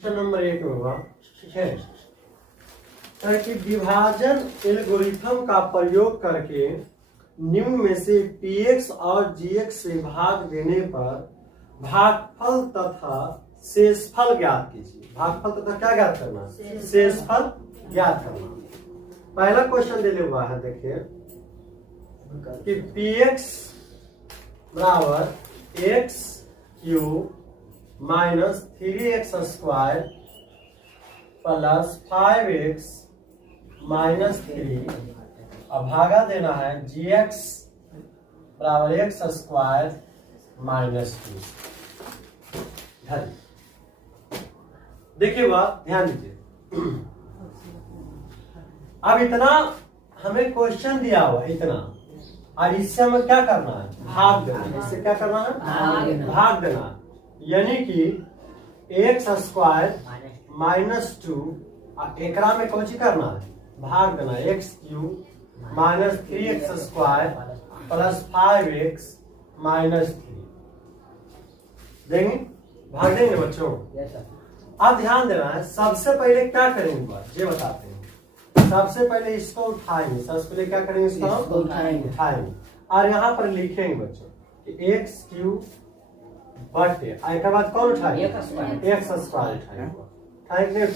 Question number 1 होगा है कि विभाजन एल्गोरिथम का प्रयोग करके निम्न में से px और gx से भाग देने पर भागफल तथा शेषफल ज्ञात कीजिए। भागफल तथा क्या ज्ञात करना? शेषफल ज्ञात करना। पहला क्वेश्चन दे हुआ है, देखिए कि px बराबर x cube minus 3x square plus 5x minus 3 अब भागा देना है gx बराबर x स्क्वायर माइनस 2। देखिए बात ध्यान दीजिए। अब इतना हमें क्वेश्चन दिया हुआ इतना, और इससे हमें क्या करना है? भाग देना है। इससे क्या करना है? भाग देना है। यानी कि एक्स स्क्वायर माइनस 2 एकरा में कौन सी करना है? भाग देना है। X cube minus 3x square plus 5x minus 3 देंगे, भाग देंगे बच्चों। अब ध्यान देना है, सबसे पहले क्या करेंगे ये बताते हैं। सबसे पहले इसको उठाएंगे। सबसे पहले क्या करेंगे? इसको उठाएंगे और यहाँ पर लिखेंगे बच्चों कि एक्स क्यूब बटे के बाद कौन उठाएंगे? एक्स स्क्वायर उठाएंगे। नहीं उठाएंगे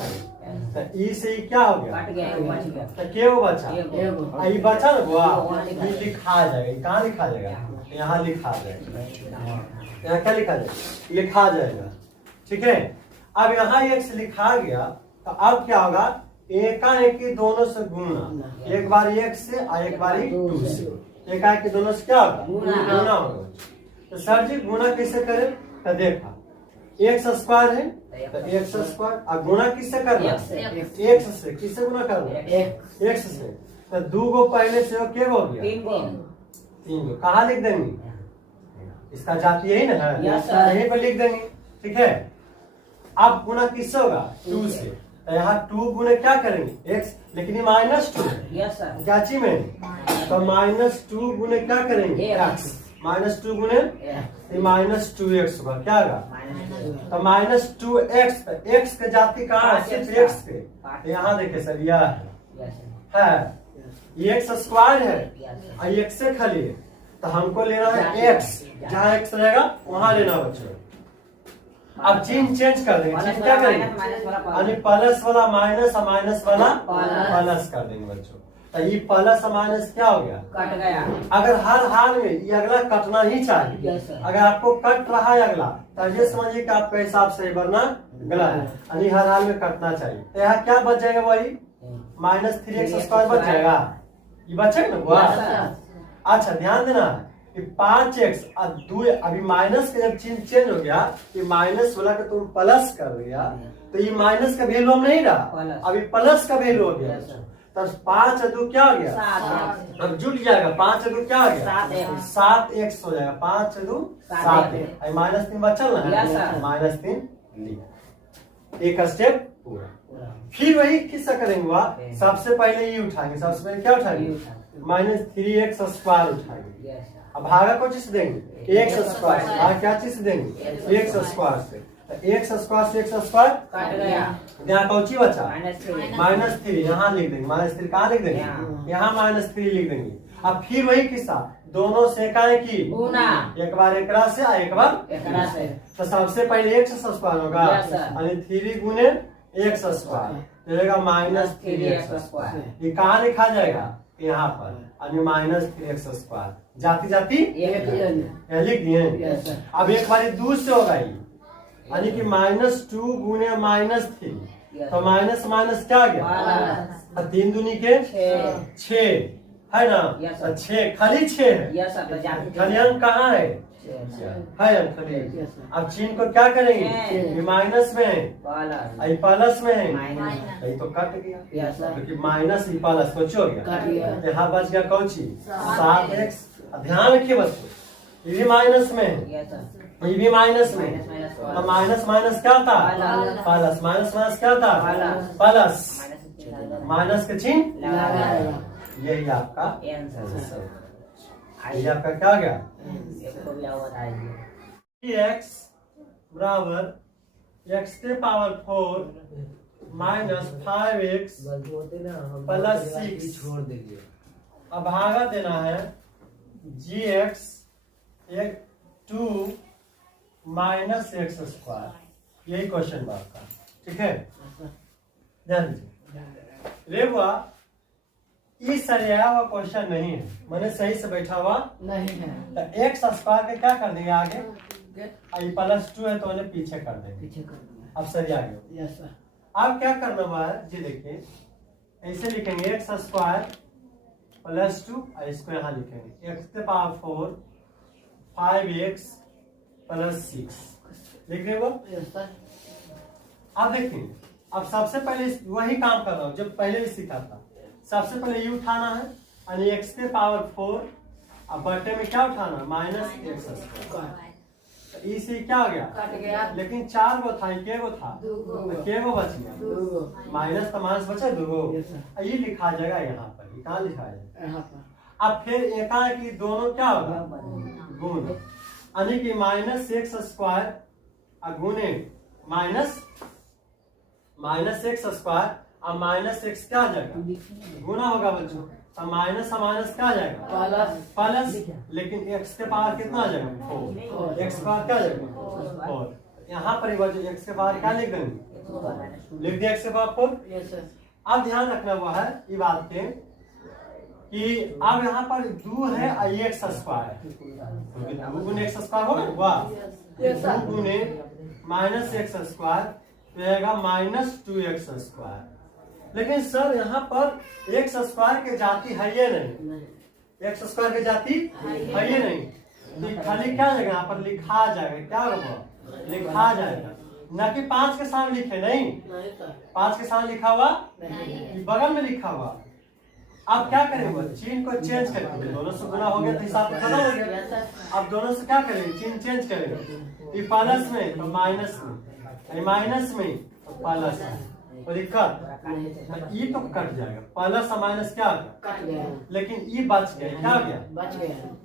तो ई से ई क्या हो गया? तो क्या वो बचा? ये बचा ना बुआ, ये लिखा जाएगा। कहाँ लिखा जाएगा? यहाँ लिखा जाएगा। यहाँ क्या लिखा जाएगा? लिखा जाएगा। ठीक है। अब यहाँ एक्स लिखा गया तो अब क्या होगा? एकाएक दोनों से गुणा, एक बार एक से और एक बार 2 से। एकाएक दोनों से क्या होगा? गुणा होगा। तो सर जी गुणा कैसे करें? तो देखा एक्स स्क्वायर है तो एक्स स्क्वायर, और गुणा किससे करना? एक्स से। किससे गुणा करना? एक्स से। तो 2 गो पहले से क्या हो गया? 3 गो। कहाँ लिख देंगे? इसका जाति यही ना है, यहीं पर लिख देंगे। ठीक है। अब गुणा किससे होगा? 2 से। तो यहाँ 2 गुणे क्या करेंगे? एक्स, लेकिन ये माइनस 2 है। क्या चीज में? तो माइनस 2 गुणे क्या करेंगे? एक्स। माइनस 2 गुणे माइनस 2x होगा। क्या होगा? तो माइनस 2x। एक्स के जाति कहाँ है? सिर्फ एक्स के। यहाँ देखिए सर, यह है ये एक्स स्क्वायर है और एक्स से खाली है, तो हमको लेना है एक्स। जहाँ एक्स रहेगा वहां लेना बच्चों। अब चिन्ह चेंज कर देंगे। चिन्ह क्या करेंगे? यानी प्लस वाला माइनस और माइनस वाला प्लस कर देंगे बच्चों। तो ये प्लस और माइनस क्या हो गया? कट गया। अगर हर हाल में ये अगला कटना ही चाहिए। अगर आपको कट रहा है अगला तो ये समझिए कि आपका हिसाब सही भरना गलत है। यानी हर हाल में कटना चाहिए। तो यहाँ क्या बच जाएगा? वही माइनस 3x स्क्वायर बच जाएगा। ये बचेगा ना? अच्छा ध्यान देना कि 5x और 2 अभी माइनस का जब चिन्ह चेंज हो गया, ये माइनस वाला का तुम प्लस कर दिया तो ये माइनस का वैल्यू नहीं रहा, अभी प्लस का वैल्यू हो गया। तो 5 और 2 क्या हो गया? अब जुट जाएगा। 5 और 2 क्या हो गया? 7x हो जाएगा। 5 और 2 7। माइनस 3 बचल ना, माइनस 3 लिया। एक स्टेप पूरा। फिर वही किस्सा करेंगे वह। सबसे पहले ये उठाएंगे। सबसे पहले क्या उठाएंगे? माइनस 3x स्क्वायर उठाएंगे। अब भागा कौन चीज से देंगे? X square. भागा क्या चीज से देंगे? एक्स स्क्वायर से। एक्स स्क्वायर से एक्स स्क्वायर कट गया। यहाँ कौन सी बचा? माइनस 3। यहाँ लिख देंगे माइनस 3। कहाँ लिख देंगे? यहाँ माइनस 3 लिख देंगे। अब फिर वही किस्सा, दोनों से काय की एक बार एकरा से और एक बार एकरा से। तो सबसे पहले एक्स स्क्वायर होगा, यानी 3 गुने एक्स स्क्वायर रहेगा माइनस 3x स्क्वायर। ये कहाँ लिखा जाएगा? यहाँ पर, यानी माइनस 3x स्क्वायर। जाती जाती लिख दिए। अब एक बार 2 से होगा, यानी कि माइनस 2 गुने माइनस 3। तो माइनस माइनस क्या गया? 3 दूनी के 6 है ना? 6 खाली 6 है। खाली अंक कहाँ है? खाली। अब चिन्ह को क्या करेंगे? ये माइनस में है, प्लस में है, ये तो कट गया क्योंकि माइनस प्लस कुछ हो गया। यहाँ बच गया कौन सी? 7x। ध्यान रखिए बच्चों, ये भी माइनस में है, ये भी माइनस में। तो माइनस माइनस क्या था? प्लस। माइनस माइनस क्या था? प्लस। माइनस के चिन्ह, यही आपका आंसर। ये आपका क्या हो गया? x बराबर एक्स के पावर 4 माइनस 5x प्लस 6 छोड़ देंगे। अब भागा देना है gx 2 माइनस एक्स स्क्वायर। यही क्वेश्चन बात का, ठीक है, ध्यान दीजिए। रे हुआ इस सरिया हुआ क्वेश्चन नहीं है, मैंने सही से बैठा हुआ नहीं है, तो एक्स स्क्वायर के क्या कर देंगे आगे, प्लस 2 है तो उन्हें पीछे कर देंगे, पीछे कर दूंगा। अब सरिया गया। Yes sir. अब क्या करना हुआ है जी, देखिए ऐसे लिखेंगे एक्स स्क्वायर प्लस 2 और इसको यहाँ लिखेंगे एक्स के पावर 4 5x प्लस 6 लिख रहे हो। Yes sir. अब देखिए, अब सबसे पहले वही काम कर रहा हूँ जो पहले भी सीखा था। सबसे पहले ये उठाना है यानी एक्स के पावर 4 अब बटे में क्या उठाना माइनस एक्स स्क्वायर, इसे क्या हो गया कट गया, लेकिन 4 गो था, के गो था, दो के गो बच गया, गो। माइनस तो माइनस बचे 2 गो। Yes, sir। ये लिखा जाएगा यहाँ पर, ये कहाँ लिखा जाएगा, यहाँ पर अब फिर एकाएक की दोनों क्या होगा गुण, यानी कि माइनस एक्स स्क्वायर गुणे माइनस एक्स स्क्वायर और माइनस एक्स क्या आ जाएगा गुना होगा बच्चों, तो माइनस माइनस क्या आ जाएगा प्लस, लेकिन एक्स के पावर कितना आ जाएगा 4, एक्स के पावर क्या आ जाएगा 4। यहाँ पर एक्स के पावर क्या लिख देंगे, लिख दिया एक्स के पावर 4। Yes sir. अब ध्यान रखना हुआ है ये बात के कि अब यहाँ पर 2 है और एक्स स्क्वायर, 2 गुने एक्स स्क्वायर होगा ना, वाह 2 गुने माइनस एक्स स्क्वायर रहेगा माइनस 2x स्क्वायर। लेकिन सर यहाँ पर एक्स स्क्वायर के जाति है ये नहीं, एक्स स्क्वायर के जाति है ये नहीं, तो खाली क्या जाएगा यहाँ पर लिखा जाएगा, क्या होगा लिखा जाएगा, न कि 5 के सामने लिखे नहीं, 5 के सामने लिखा हुआ बगल में लिखा हुआ। अब क्या करेंगे, चिन्ह को चेंज करेंगे, दोनों से गुना हो गया तो हिसाब खत्म हो गया। अब दोनों से क्या करेंगे, चिन्ह चेंज करेंगे, ये प्लस में तो माइनस में, माइनस में तो प्लस में, और दिक्कत ये तो कट जाएगा, प्लस और माइनस क्या कट गया, लेकिन ये बच गया, क्या हो गया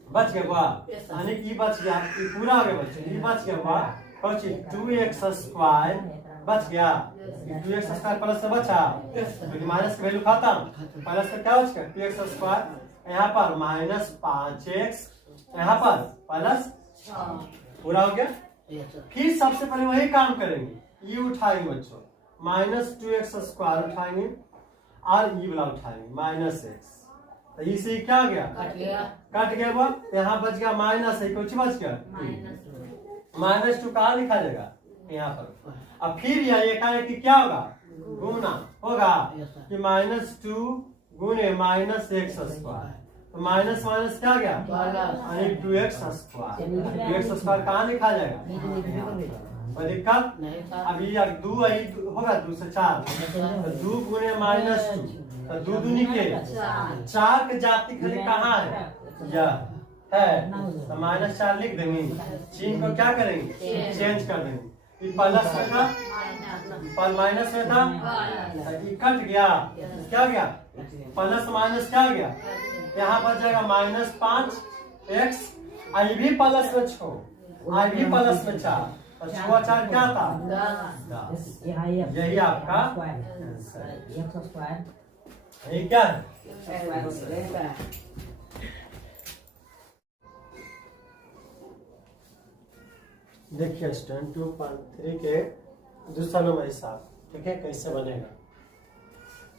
बच गया वाह, यानी कि ये बच गया, ये पूरा हो गया बच्चों, ये बच गया वाह, कौन चीज 2x स्क्वायर बच गया, 2x स्क्वायर प्लस से बचा, क्योंकि माइनस का वैल्यू खत्म, प्लस का क्या बच गया 2x स्क्वायर, यहाँ पर माइनस 5x, यहाँ पर प्लस पूरा हो गया। फिर सबसे पहले वही काम करेंगे, ये उठाएंगे बच्चों माइनस 2x स्क्वायर उठाएंगे और ये वाला उठाएंगे माइनस x, तो इसे क्या गया कट गया वो, यहाँ बच गया माइनस, कुछ बच गया माइनस 2 कहाँ लिखा जाएगा यहाँ पर। अब फिर यह एकाएक की क्या होगा गुना होगा कि माइनस 2 गुने माइनस एक्स स्क्वायर, तो माइनस माइनस क्या गया यानी 2x स्क्वायर, 2x स्क्वायर कहाँ लिखा जाएगा कोई दिक्कत। अब ये 2 होगा 2 से 4, तो 2 गुने माइनस 2, तो 2 दूनी के 4 के जाति खाली कहाँ है यह है, तो माइनस 4 लिख देंगे, चिन्ह को क्या करेंगे चेंज कर देंगे, ये प्लस में था माइनस में था, ये कट गया, क्या गया प्लस माइनस क्या गया, यहाँ पर जाएगा माइनस 5x, आई भी प्लस में 6, आई भी प्लस में 4, तो 4 क्या था 10, यही आपका यही क्या है। देखिए स्टूडेंट 2.3 के दूसरा नंबर हिसाब, ठीक है कैसे बनेगा।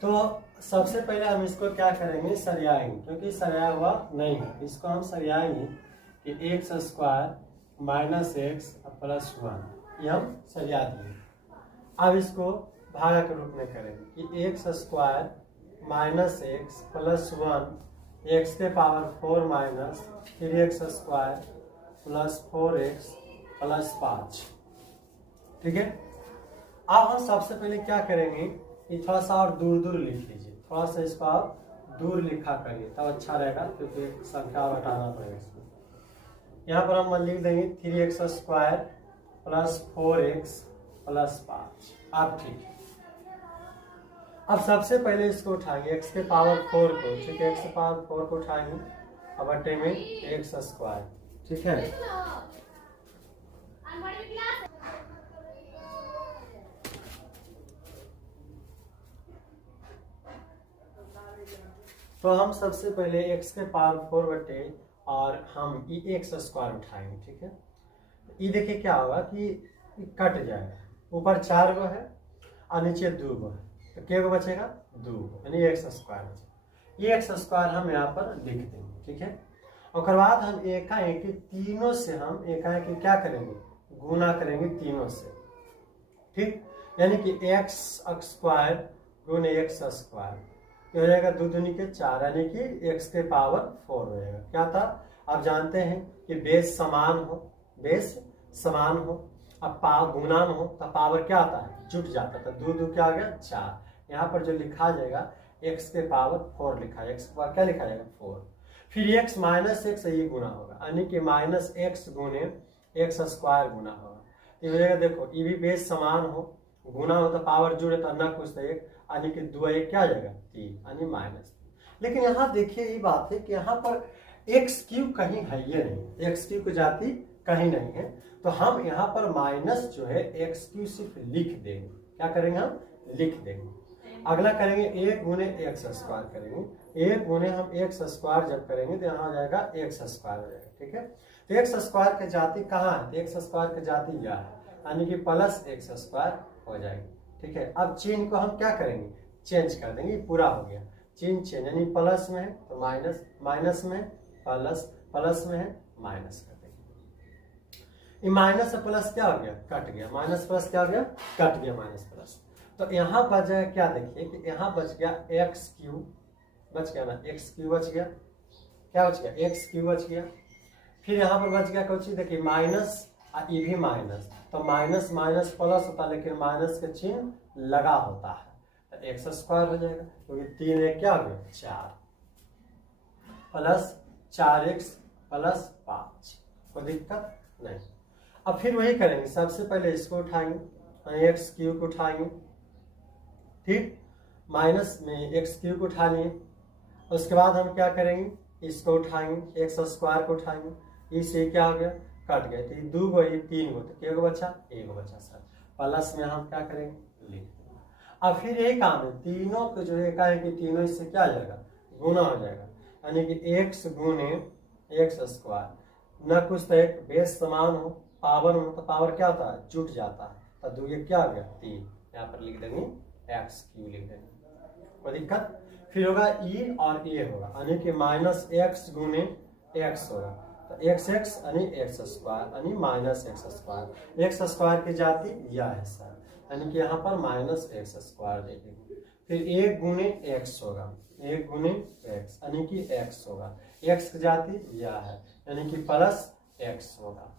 तो सबसे पहले हम इसको क्या करेंगे सरियाएंगे, क्योंकि सरिया हुआ नहीं है, इसको हम सरियाएंगे कि x square minus x plus 1, ये हम सरिया दिए। अब इसको भागा के रूप में करेंगे कि x square minus x plus 1 x के power 4 minus 3x square plus 4x plus 5, ठीक है। अब हम सबसे पहले क्या करेंगे कि थोड़ा सा और दूर दूर लिख लीजिए, थोड़ा सा इसको आप दूर लिखा करिए तब अच्छा रहेगा, क्योंकि संख्या हटाना पड़ेगा इसमें। यहाँ पर हम लिख देंगे 3x square plus 4x plus 5, आप ठीक है। अब सबसे पहले इसको उठाएंगे x के पावर 4 को, ठीक है, x के पावर 4 को उठाएंगे अब बटे में x स्क्वायर, ठीक है। तो हम सबसे पहले x के पावर 4 बटे और हम x स्क्वायर उठाएंगे, ठीक है। ये देखिए क्या होगा कि कट जाएगा, ऊपर 4 गो है और नीचे 2 गो है, तो क्या गो बचेगा 2 गो, यानी x स्क्वायर बचेगा। ये x स्क्वायर हम यहाँ पर लिख देंगे, ठीक है। और बाद हम एकाएक तीनों से हम एकाएक क्या करेंगे, गुना करेंगे तीनों से, ठीक। यानी कि x स्क्वायर गुने x स्क्वायर हो जाएगा 2 दूनी के 4, यानी कि x के पावर 4 हो जाएगा। क्या था, आप जानते हैं कि बेस समान हो, बेस समान हो, अब गुणान हो तो पावर क्या आता है, जुट जाता था। 2 2 क्या आ गया 4। यहाँ पर जो लिखा जाएगा x के पावर 4 लिखा है, x के पावर क्या लिखा जाएगा 4। फिर x माइनस x ये गुना होगा, यानी कि माइनस x गुने x स्क्वायर गुना होगा। ये हो जाएगा, देखो ये भी बेस समान हो, गुना हो तो पावर जुड़े तो न कुछ तो 1, यानी कि 2 1 क्या आ जाएगा 3, यानी माइनस। लेकिन यहाँ देखिए ये बात है कि यहाँ पर एक्स क्यूब कहीं है ये नहीं, एक्स क्यूब की जाति कहीं नहीं है, तो हम यहाँ पर माइनस जो है एक्स क्यूब सिर्फ लिख देंगे। क्या करेंगे, हम लिख देंगे। अगला करेंगे 1 गुने एक्स स्क्वायर करेंगे, 1 गुने हम एक्स स्क्वायर जब करेंगे तो यहाँ आ जाएगा एक्स स्क्वायर हो जाएगा, ठीक है। तो एक्स स्क्वायर की जाति कहाँ है, एक्स स्क्वायर की जाति यह है, यानी कि प्लस एक्स स्क्वायर हो जाएगी, ठीक है। अब चिन्ह को हम क्या करेंगे, चेंज कर देंगे, पूरा हो गया चिन्ह चेंज, यानी प्लस में है तो माइनस, माइनस में प्लस, प्लस में है माइनस कर देंगे। ये माइनस से प्लस क्या हो गया, कट गया, माइनस प्लस क्या हो गया, कट गया माइनस प्लस। तो यहाँ बच गया क्या, देखिए कि यहाँ बच गया एक्स क्यूब, बच गया ना, एक्स क्यूब बच गया, क्या बच गया, एक्स क्यूब बच गया। फिर यहाँ पर बच गया कुछ, देखिए माइनस और ये भी माइनस, तो माइनस माइनस प्लस होता है, लेकिन माइनस का चिन्ह लगा होता है, तो एक्स स्क्वायर हो जाएगा, क्योंकि 3 1 क्या हो गया 4, प्लस 4x प्लस 5, कोई दिक्कत नहीं। अब फिर वही करेंगे, सबसे पहले इसको उठाएंगे, एक्स क्यूब को उठाएंगे, ठीक, माइनस में एक्स क्यूब को उठा लिए। उसके बाद हम क्या करेंगे, इसको उठाएंगे, एक्स स्क्वायर को उठाएंगे, इससे क्या हो गया, कट गए, तो ये 2 गो ये 3 गो, तो क्या गो बचा, 1 गो बचा सर। प्लस में हम क्या करेंगे, लिख देंगे। अब फिर यही काम है, तीनों को जो है कहें कि तीनों इससे क्या आ जाएगा, गुना हो जाएगा, यानी कि एक्स गुने एक्स स्क्वायर, न कुछ तो एक बेस समान हो, पावर हो तो पावर क्या होता है, जुट जाता है, तो 2 ये क्या आ गया 3, यहाँ पर लिख देंगे एक्स क्यूब लिख देंगे, कोई दिक्कत। फिर होगा ई और ए होगा, यानी कि माइनस एक्स गुने एक्स होगा, तो एक्स एक्स यानी एक्स स्क्वायर, यानी minus x square. X square की जाति यह है सर, यानी कि यहाँ पर माइनस एक्स स्क्वायर देखेंगे। फिर 1 गुने एक्स होगा, 1 गुने एक्स यानी कि एक्स होगा, एक्स की जाति यह है, यानी कि प्लस एक्स होगा।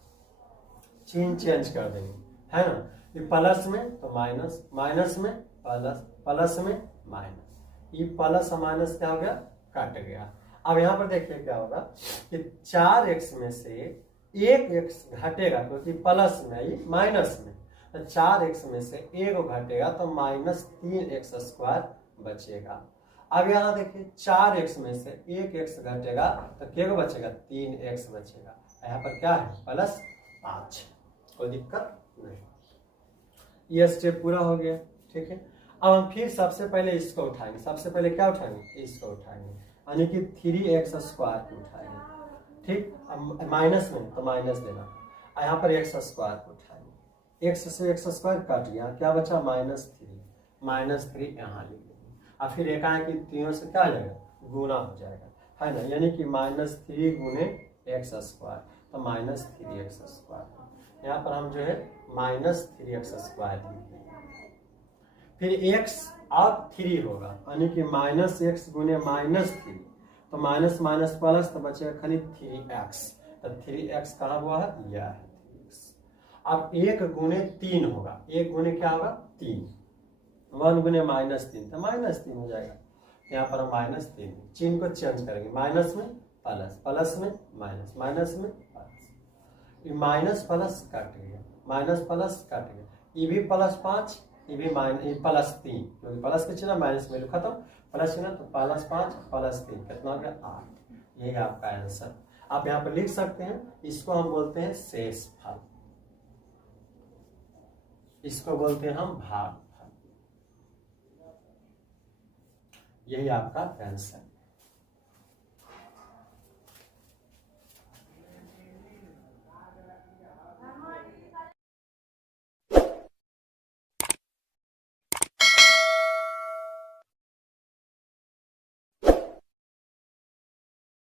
चिन्ह चेंज कर देंगे, है ना, ये प्लस में तो माइनस, माइनस में प्लस, प्लस में माइनस, ये प्लस और माइनस क्या हो गया, कट गया। अब यहाँ पर देखिए क्या होगा कि 4x में से 1x घटेगा, क्योंकि प्लस में ये माइनस में, तो 4x में से 1 घटेगा तो माइनस 3x स्क्वायर बचेगा। अब यहाँ देखिए 4x में से 1x घटेगा तो क्या बचेगा, 3x बचेगा। यहाँ पर क्या है, प्लस 5, कोई दिक्कत नहीं। ये स्टेप पूरा हो गया, ठीक है। अब हम फिर सबसे पहले इसको उठाएंगे, सबसे पहले क्या उठाएंगे, इसको उठाएंगे, यानी कि 3x स्क्वायर को उठाएंगे, ठीक। अब माइनस में तो माइनस देना, यहाँ पर x स्क्वायर को उठाएंगे, x से x स्क्वायर कट गया, क्या बचा -3 यहाँ लिख देंगे। और फिर एक आए कि तीनों से क्या आ जाएगा, गुना हो जाएगा, है ना, यानी कि -3 गुने x स्क्वायर, तो -3x स्क्वायर। यहाँ पर हम जो है -3x स्क्वायर लिख देंगे। फिर x अब 3 होगा, यानी कि -x गुने -3, तो माइनस माइनस प्लस तो बचेगा खाली 3x, तो 3x कहाँ हुआ है, यह है 3x। अब 1 गुने 3 होगा, 1 गुने क्या होगा 3, 1 गुने -3 तो -3 हो जाएगा। यहाँ पर हम -3, चिन्ह को चेंज करेंगे, माइनस में प्लस, प्लस में माइनस, माइनस में प्लस, ये माइनस प्लस कट गया, माइनस प्लस कट गया, ये भी +5, ये भी +3, क्योंकि प्लस के चिन्ह माइनस में खत्म, प्लस चिन्ह तो +5 +3 कितना हो गया 8। यही आपका आंसर, आप यहाँ पर लिख सकते हैं। इसको हम बोलते हैं शेषफल, इसको बोलते हैं हम भागफल। यही आपका आंसर।